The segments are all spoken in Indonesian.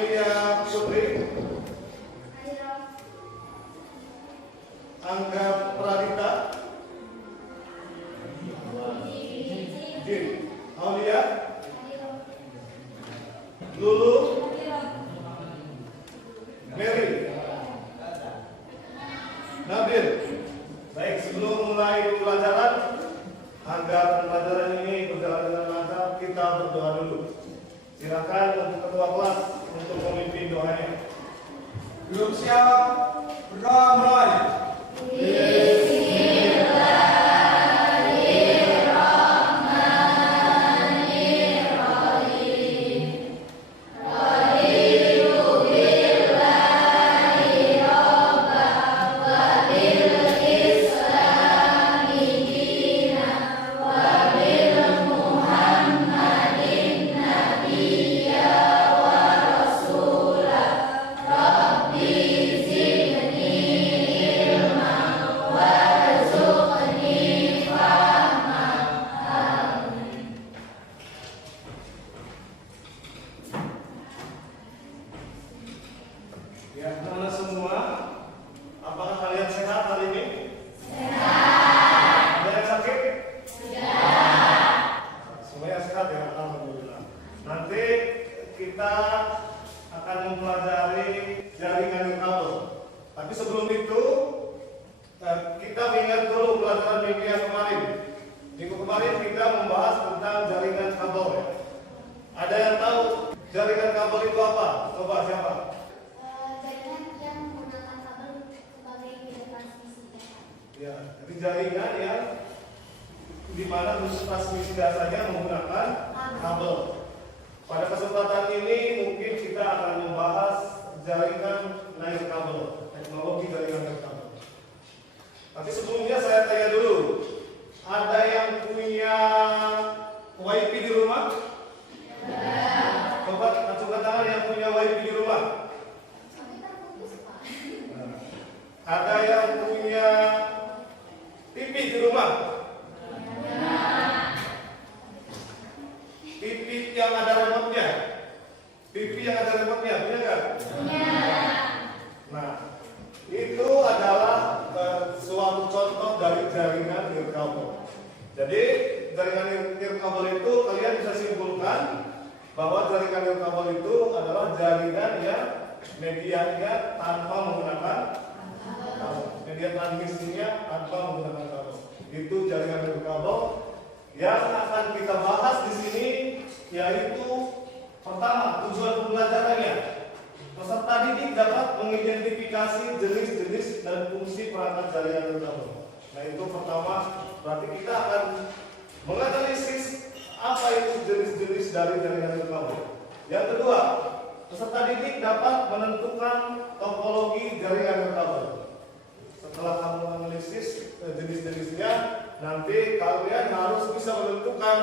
Amelia Putri, Angga Pradita, Jin, Aulia, Lulu, Mary, Nabil. Baik, sebelum mulai pelajaran, agar pelajaran ini berjalan dengan lancar, kita berdoa dulu. Silakan untuk ketua kelas untuk memimpin doanya. Belum siap, berdoa mulai. Ya, teman semua, apakah kalian sehat hari ini? Ada yang sakit? Semuanya sehat ya, alhamdulillah. Nanti kita akan mempelajari jaringan nirkabel. Tapi sebelum itu, kita ingat dulu pelajaran minggu yang kemarin. Minggu kemarin kita membahas tentang jaringan kabel. Ya. Ada yang tahu jaringan kabel itu apa? Coba siapa? Ya, jadi jaringan yang di mana khusus transmisi dasarnya menggunakan kabel. Pada kesempatan ini mungkin kita akan membahas jaringan nirkabel, teknologi jaringan nirkabel. Tapi sebelumnya saya tanya dulu, ada yang punya WiFi di rumah? Coba acungkan tangan yang punya WiFi di rumah. Ada yang punya TV di rumah? TV yang ada remote-nya? TV yang ada remote-nya, punya nggak? Nah, itu adalah suatu contoh dari jaringan nirkabel. Jadi, jaringan nirkabel itu kalian bisa simpulkan bahwa jaringan nirkabel itu adalah jaringan yang medianya tanpa menggunakan media transmisinya tanpa menggunakan kabel. Itu jaringan nirkabel yang akan kita bahas di sini, yaitu pertama tujuan pembelajarannya. Peserta didik dapat mengidentifikasi jenis-jenis dan fungsi perangkat jaringan nirkabel. Nah itu pertama, berarti kita akan menganalisis apa itu jenis-jenis dari jaringan nirkabel. Yang kedua, peserta didik dapat menentukan topologi jaringan nirkabel. Setelah kamu analisis jenis-jenisnya, nanti kalian harus bisa menentukan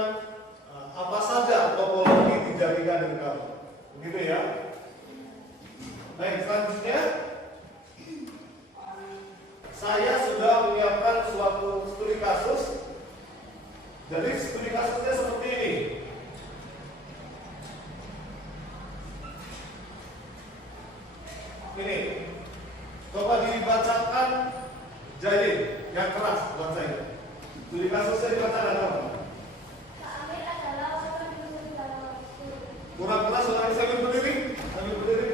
apa saja topologi di jaringan nirkabel. Begitu ya. Baik, selanjutnya saya sudah menyiapkan suatu studi kasus. Jadi studi kasusnya seperti ini. Ini. Coba dibacakan Jailin yang keras buat saya. Studi kasusnya dibacakan apa? Kurang keras, orang sambil berdiri. Sambil berdiri.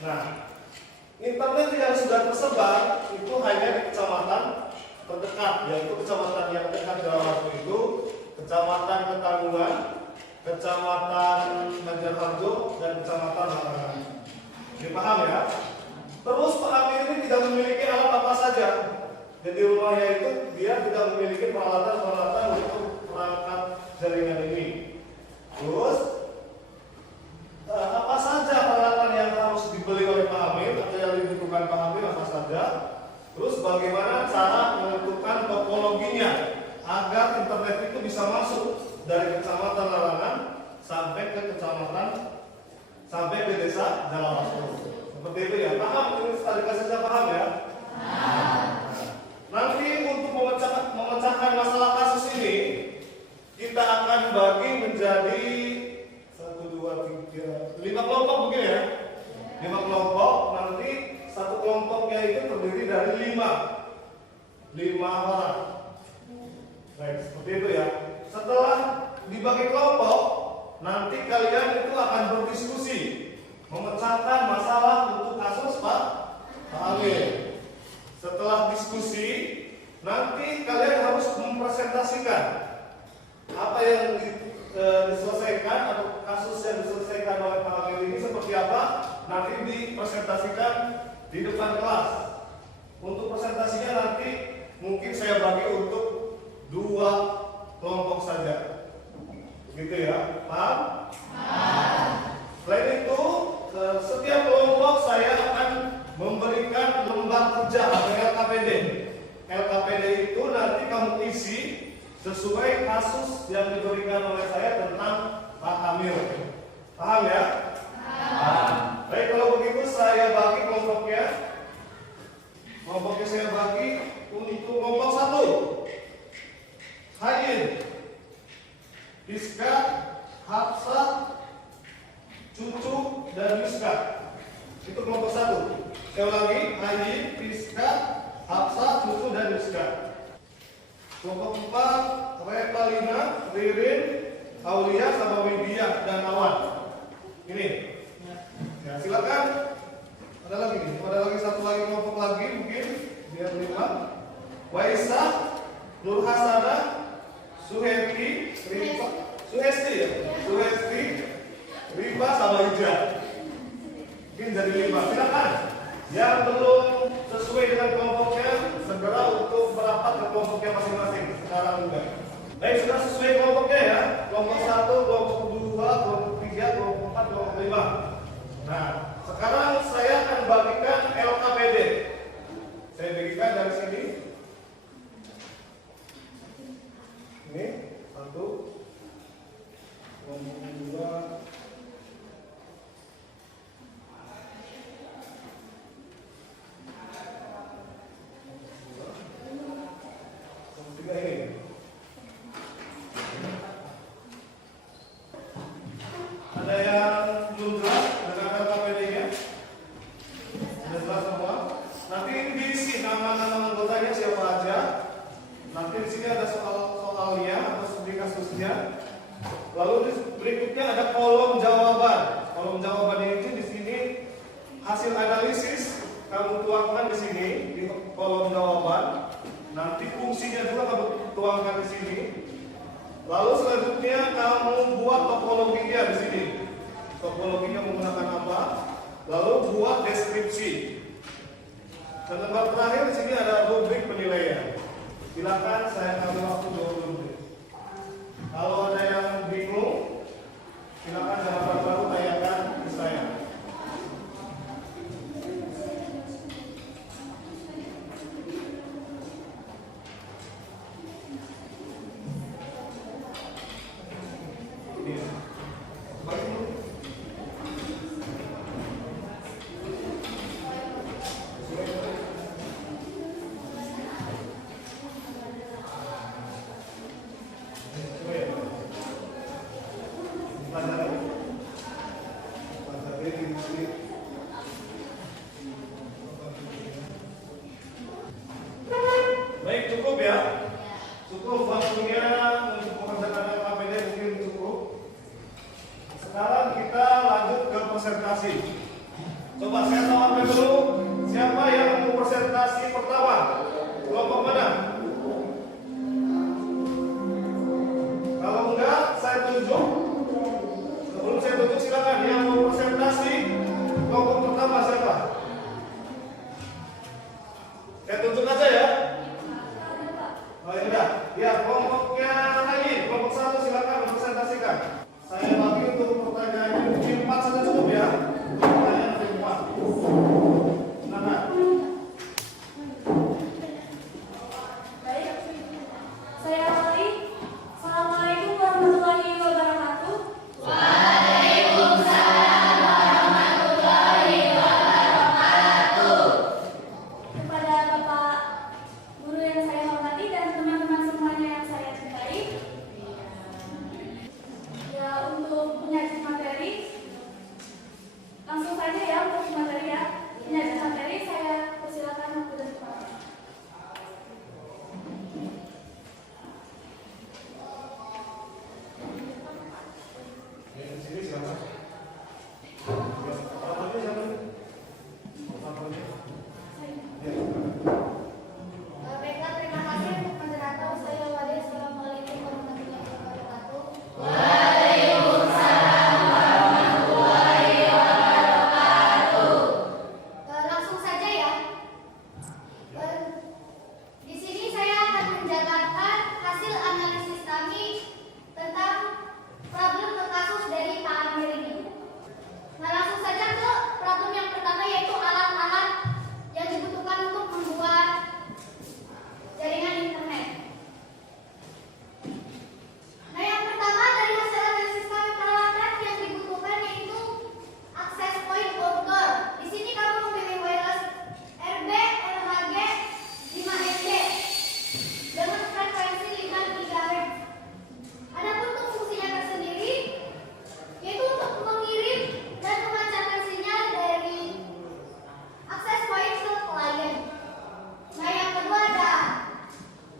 Nah, internet yang sudah tersebar itu hanya di kecamatan terdekat, yaitu kecamatan yang dekat dalam waktu itu, Kecamatan Ketanggungan, Kecamatan Banjarharjo, dan Kecamatan Dipaham ya? Terus Pak Amir ini tidak memiliki alat apa saja. Jadi rumahnya itu dia tidak memiliki peralatan-peralatan untuk perangkat jaringan ini. Terus apa saja peralatan yang harus dibeli oleh Pak Amir atau yang dibutuhkan Pak Amir apa saja? Terus bagaimana cara menentukan topologinya agar internet itu bisa masuk dari kecamatan Larangan sampai ke desa Jalawaslu. Seperti itu ya. Paham? Ini tadi kasih saya paham ya. Nanti untuk memecahkan masalah kasus ini kita akan bagi menjadi 1, 2, 3, 5 kelompok mungkin ya. 5 kelompok. Nanti satu kelompoknya itu terdiri dari 5 orang. Baik, seperti itu ya. Setelah dibagi kelompok, nanti kalian itu akan berdiskusi memecahkan masalah untuk kasus Pak Amir. Setelah diskusi, nanti kalian harus mempresentasikan apa yang diselesaikan atau kasus yang diselesaikan oleh Pak Amir ini seperti apa. Nanti dipresentasikan di depan kelas. Untuk presentasinya nanti mungkin saya bagi untuk 2 kelompok saja. Gitu ya, paham? Selain itu, setiap kelompok saya akan memberikan lembar kerja atau LKPD. LKPD itu nanti kamu isi sesuai kasus yang diberikan oleh saya tentang Pak Amir. Paham ya? Paham. Baik, kalau begitu saya bagi kelompoknya. Kelompoknya saya bagi untuk kelompok 1. Hayin, Iska, Hafsah, Cucu, dan Yuska. Itu kelompok 1. Saya ulangi, Hayin, Iska, Hafsah, Cucu, dan Yuska. Kelompok 4, Retalina, Ririn, Aulia, sama Widya, dan Awan. Ini. Ya, silakan. Ada lagi satu lagi kelompok lagi mungkin biar 5. Waisa, Nur Hasana, Suhesti, Riba, sama Ija. Mungkin jadi 5. Silakan. Yang belum sesuai dengan kelompoknya segera untuk merapat ke kelompoknya masing-masing secara mudah. Baik, sudah sesuai kelompoknya ya. Kelompok 1, kelompok 2, kelompok 3, kelompok 4, kelompok 5. Nah, sekarang saya akan bagikan LKPD. Saya bagikan dari sini. Ini 1, kelompok 2. Ada yang belum jelas dengan LKPD-nya? Sudah jelas semua? Nanti ini diisi nama-nama anggotanya siapa aja. Nanti di sini ada soal-soalnya atau studi kasusnya. Lalu berikutnya ada kolom jawaban. Kolom jawaban ini di sini hasil analisis kamu tuangkan di sini di kolom jawaban. Nanti fungsinya juga kamu tuangkan di sini. Lalu selanjutnya kamu buat topologinya di sini. Topologinya menggunakan apa? Lalu buat deskripsi. Dan lembar terakhir di sini ada rubrik penilaian. Silakan saya ambil waktu dulu. Kalau ada yang bingung, silakan jawaban baru tanyakan ke saya. Baik, cukup ya. Cukup waktunya untuk mengerjakan LKPD mungkin cukup. Sekarang kita lanjut ke presentasi. Coba saya tawarkan dulu siapa yang mau presentasi pertama. Kelompok mana? Kalau enggak, saya tunjuk. Sebelum saya tunjuk silakan yang mau presentasi kelompok pertama saja ya untuk materi ya. Penyajian materi saya persilakan waktu dan tempat. Di sini siapa? Baiklah, terima kasih moderator. Saya Wade. Assalamualaikum warahmatullahi wabarakatuh. Langsung saja ya. Di sini saya akan menjabarkan hasil analisis kami tentang problem atau kasus dari Pak Amir ini. Nah, langsung saja ke problem yang pertama, yaitu alat-alat yang dibutuhkan untuk membuat jaringan internet. Nah, yang pertama dari hasil analisis kami, peralatan yang dibutuhkan yaitu access point outdoor. Di sini kami memilih wireless RB RHG 5MB dengan frekuensi 5 GHz. Adapun untuk fungsinya tersendiri yaitu untuk mengirim dan memancarkan sinyal dari access point ke klien. Nah, yang kedua ada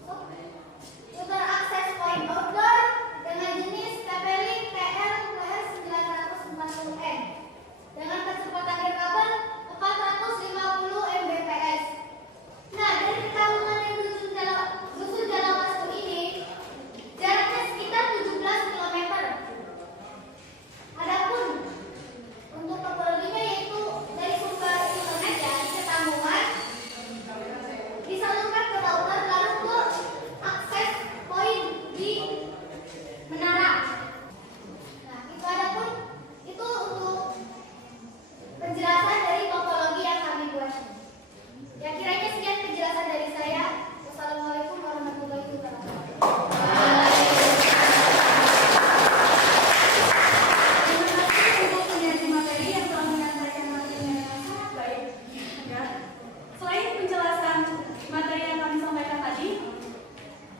router access point outdoor dengan jenis TP-Link TR-940N dengan kecepatan kabel 450 Mbps. Nah, dari ketahuan yang dusun Jalan Wastu ini jaraknya sekitar 17 km. Adapun untuk topologinya yaitu dari sumber internet ya di Ketanggungan disalurkan ke router lalu ke akses point di menara. Nah, itu adapun itu untuk penjelasan dari topologi yang kami buat. Ya, kiranya sekian penjelasan dari saya. Wassalamualaikum warahmatullahi wabarakatuh. Terima kasih untuk penyaji materi yang telah menyampaikan materinya dengan sangat baik. Ya. Selain penjelasan materi yang kami sampaikan tadi,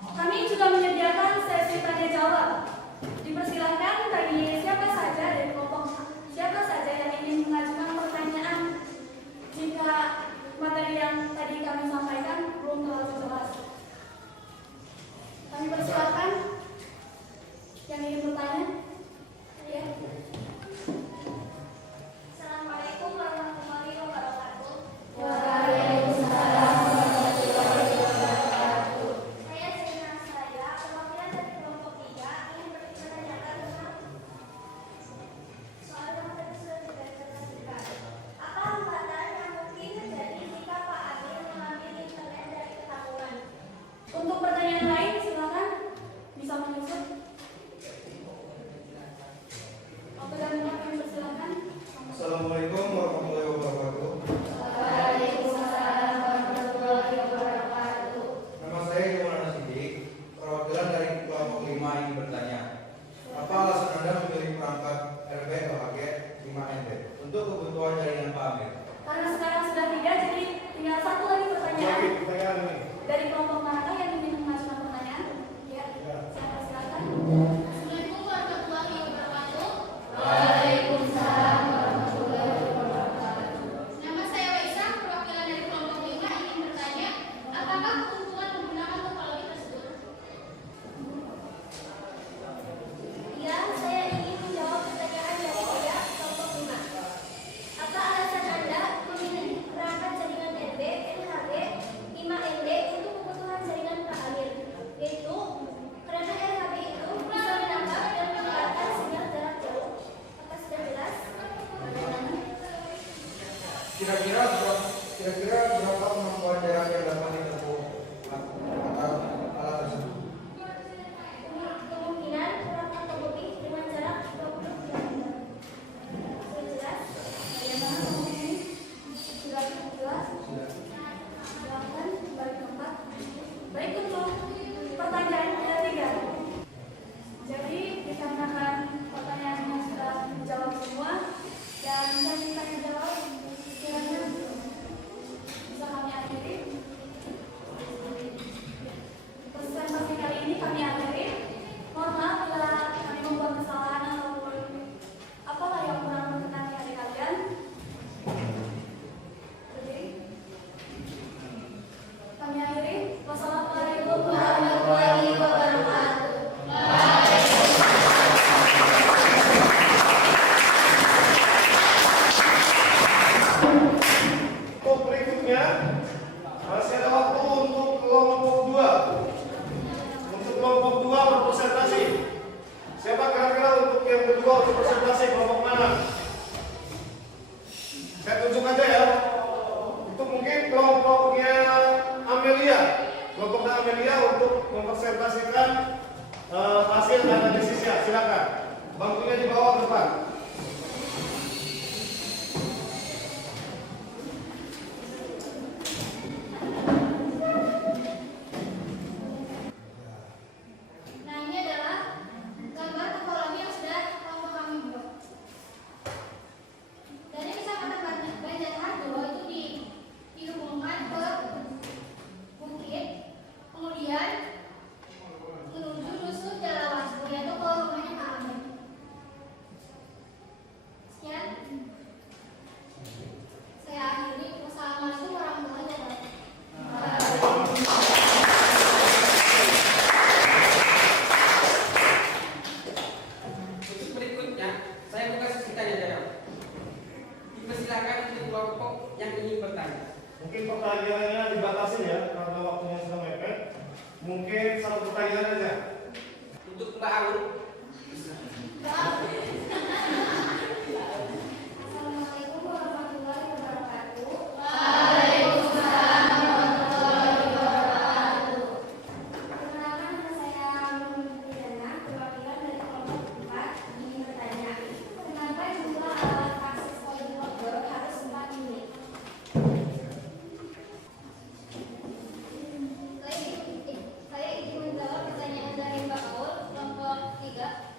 kami juga menyediakan sesi tanya jawab. Dipersilahkan bagi siapa saja dari kelompok siapa saja yang ingin mengajukan pertanyaan jika materi yang tadi kami sampaikan belum terlalu jelas. Kami persilahkan yang ingin bertanya. Ya. Assalamualaikum warahmatullahi wabarakatuh. Waalaikumsalam warahmatullahi wabarakatuh. Saya Sina Saya, perwakilan dari kelompok 3 ingin menanyakan tentang soal yang tadi sudah dipresentasikan. Apa hambatan yang mungkin terjadi jika Pak Amir mengambil internet dari Ketanggungan? Untuk pertanyaan lain silakan bisa menyusun. Oke, dan kami persilakan. Assalamualaikum warahmatullahi wabarakatuh. Waalaikumsalam warahmatullahi wabarakatuh. Nama saya Yomana Sidik, perwakilan dari kelompok 5 ingin bertanya. Apa alasan Anda memilih perangkat RB RHG 5MB untuk kebutuhan jaringan Pak Amir? Karena sekarang sudah 3, jadi tinggal satu lagi pertanyaan. Lagi pertanyaan ini. Dari kelompok manakah yang ingin mengajukan pertanyaan? Ya, saya persilakan. Assalamualaikum warahmatullahi wabarakatuh. Waalaikumsalam warahmatullahi wabarakatuh. Nama saya Waisa, perwakilan dari kelompok 5 ingin bertanya, apakah keuntungan menggunakan topologi tersebut? Ya, saya ingin menjawab pertanyaan dari pihak kelompok 5. Apa alasan Anda memilih perangkat jaringan RB RHG 5MB untuk kebutuhan jaringan Pak Amir? Yaitu karena RHB itu bisa menangkap dan mengeluarkan sinyal jarak jauh. Apa sudah jelas? Kira-kira berapa kemampuan jarak yang dapat ditempuh alat tersebut? Kemungkinan kurang atau lebih dengan jarak 20 km. Sudah jelas? Bagaimana kelompok ini? Sudah jelas? Silakan kembali ke tempat. Baik, untuk pertanyaan yang ketiga. Jadi dikarenakan pertanyaannya sudah dijawab semua dan kami tanya jawab kiranya bisa kami akhiri. Masih ada waktu untuk kelompok 2. Untuk kelompok 2 berpresentasi. Siapa kira-kira untuk yang kedua untuk presentasi kelompok mana? Saya tunjuk aja ya. Itu mungkin kelompoknya Amelia. Kelompoknya Amelia untuk mempresentasikan hasil analisisnya. Silakan. Bangkunya dibawa ke depan. Nah, ini adalah gambar topologi yang sudah kelompok kami buat. Dan ini bisa menambahkan banyak harga itu dihubungkan ke bukit, kemudian menuju dusun Jalawastu, yaitu ke rumahnya Kak Amir. Sekian. Saya akhiri. Wassalamualaikum warahmatullahi wabarakatuh. Untuk berikutnya, saya buka sesi tanya jawab. Dipersilakan untuk kelompok yang ingin bertanya. Mungkin pertanyaannya dibatasi ya karena waktunya sudah mepet. Mungkin satu pertanyaan aja. Untuk Mbak Aul, Assalamualaikum warahmatullahi wabarakatuh. Perkenalkan, nama saya Nurul Pidana, perwakilan dari kelompok 4 ingin bertanya, kenapa jumlah alat akses poin outdoor harus 4 unit? Saya ingin menjawab pertanyaan dari Mbak Aul, kelompok 3.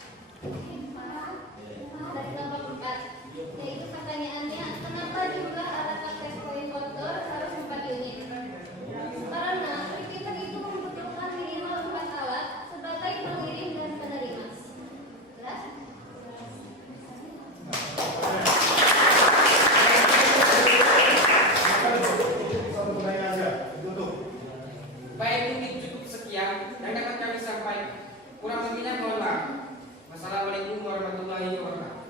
Dari kelompok 4, yaitu pertanyaannya, kenapa jumlah alat akses poin outdoor harus 4 unit? Karena repeater itu membutuhkan minimal 4 alat sebagai pengirim dan penerima. Jelas? Satu pertanyaan aja. Tutup. baik mungkin cukup sekian yang dapat kami sampaikan. Kurang lebihnya mohon maaf. Wassalamualaikum warahmatullahi wabarakatuh.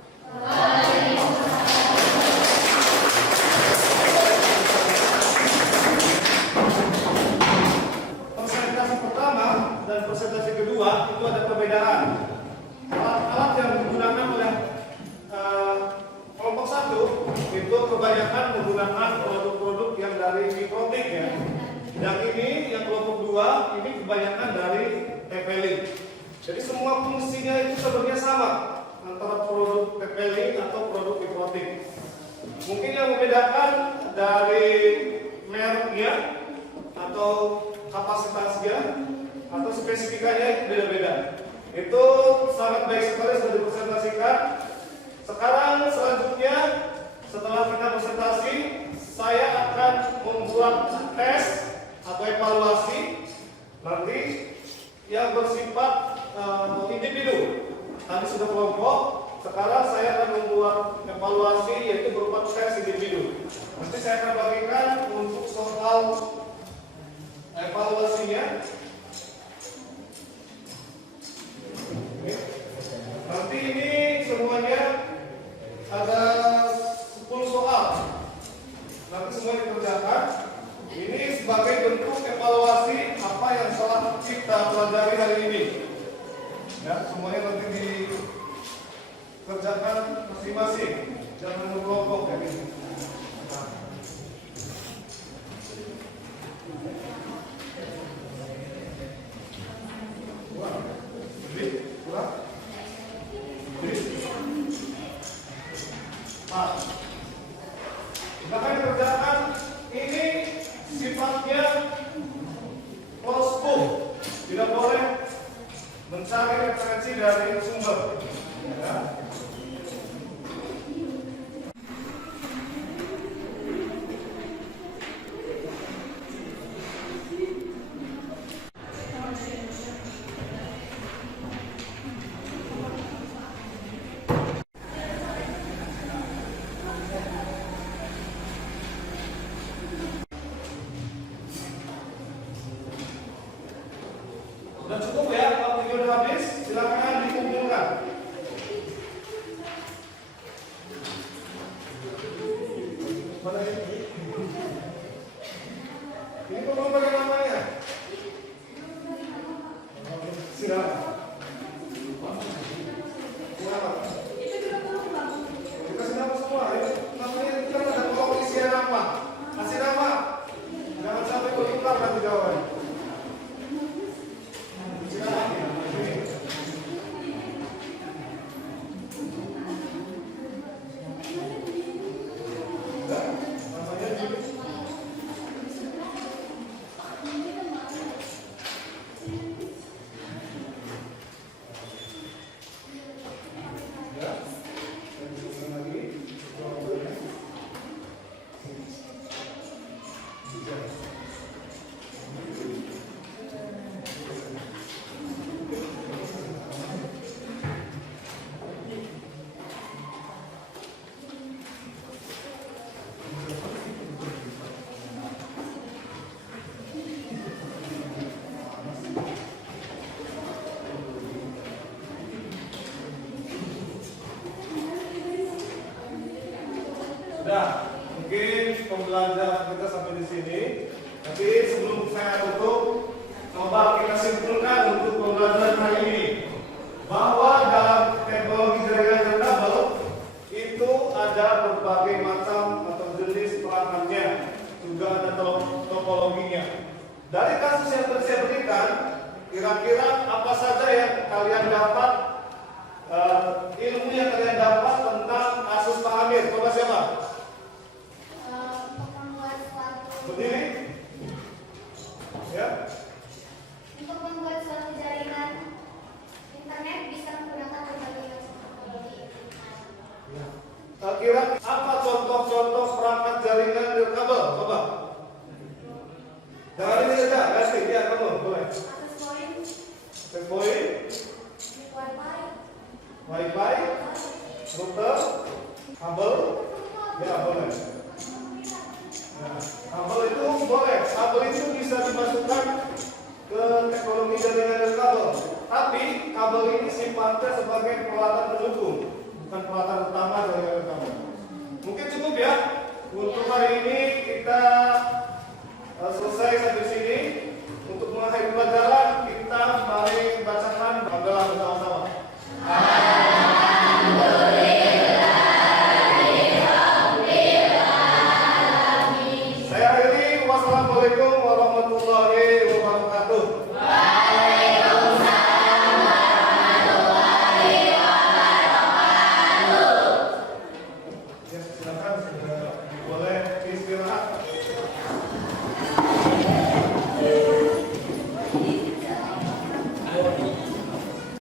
Presentasi pertama dan presentasi kedua itu ada perbedaan. Alat-alat yang digunakan oleh kelompok 1 itu kebanyakan menggunakan produk-produk yang dari mikrotik ya. Yang ini yang kelompok 2 ini kebanyakan dari TP-Link. Jadi semua fungsinya itu sebenarnya sama antara produk TP-Link atau produk mikrotik. Mungkin yang membedakan dari mereknya atau kapasitasnya atau spesifikasinya itu beda-beda. Itu sangat baik sekali sudah dipresentasikan. Sekarang selanjutnya setelah kita presentasi, saya akan membuat tes atau evaluasi nanti yang bersifat individu. Tadi sudah kelompok, sekarang saya akan membuat evaluasi yaitu berupa tes individu. Nanti saya akan bagikan untuk soal evaluasinya. Nanti ini semuanya ada 10 soal. Nanti semua dikerjakan. Ini sebagai bentuk evaluasi apa yang telah kita pelajari hari ini. Ya, semuanya nanti dikerjakan masing-masing. Jangan berkelompok ya. Bahkan dikerjakan ini sifatnya close book, tidak boleh mencari referensi dari sumber. Ya. Sudah cukup ya, waktunya sudah habis, silakan dikumpulkan. Mana ini? Ini kok belum pakai namanya? Silakan. Silakan. Itu juga belum Bang. Kasih nama semua. Namanya kita ada kelompok isian nama. Kasih nama. Jangan sampai bertukar nanti jawabannya. Silakan. Sudah, mungkin pembelajaran kita sampai di sini. Tapi sebelum saya tutup, coba kita simpulkan untuk pembelajaran hari ini bahwa dalam teknologi jaringan nirkabel itu ada berbagai macam atau jenis perangkatnya, juga ada topologinya. Dari kasus yang tadi saya berikan, kira-kira apa saja yang kalian dapat, ilmu yang kalian dapat tentang kasus Pak Amir? Coba siapa? Untuk membuat suatu Berdiri? Ya. Untuk membuat suatu jaringan internet bisa menggunakan berbagai macam teknologi. Kira apa contoh-contoh perangkat jaringan nirkabel? Coba. Jangan ini saja, kasih ya kamu boleh. Akses point, Access point, wifi, wifi, router, kabel, ya boleh. Nah, kabel itu boleh. Kabel itu bisa dimasukkan ke teknologi jaringan nirkabel. Tapi kabel ini sifatnya sebagai peralatan pendukung, bukan peralatan utama jaringan nirkabel. Mungkin cukup ya. Untuk hari ini kita selesai sampai sini. Untuk mengakhiri pelajaran kita mari bacakan hamdalah bersama-sama. Saya akhiri. Wassalamualaikum warahmatullahi wabarakatuh. Ya, silakan boleh istirahat.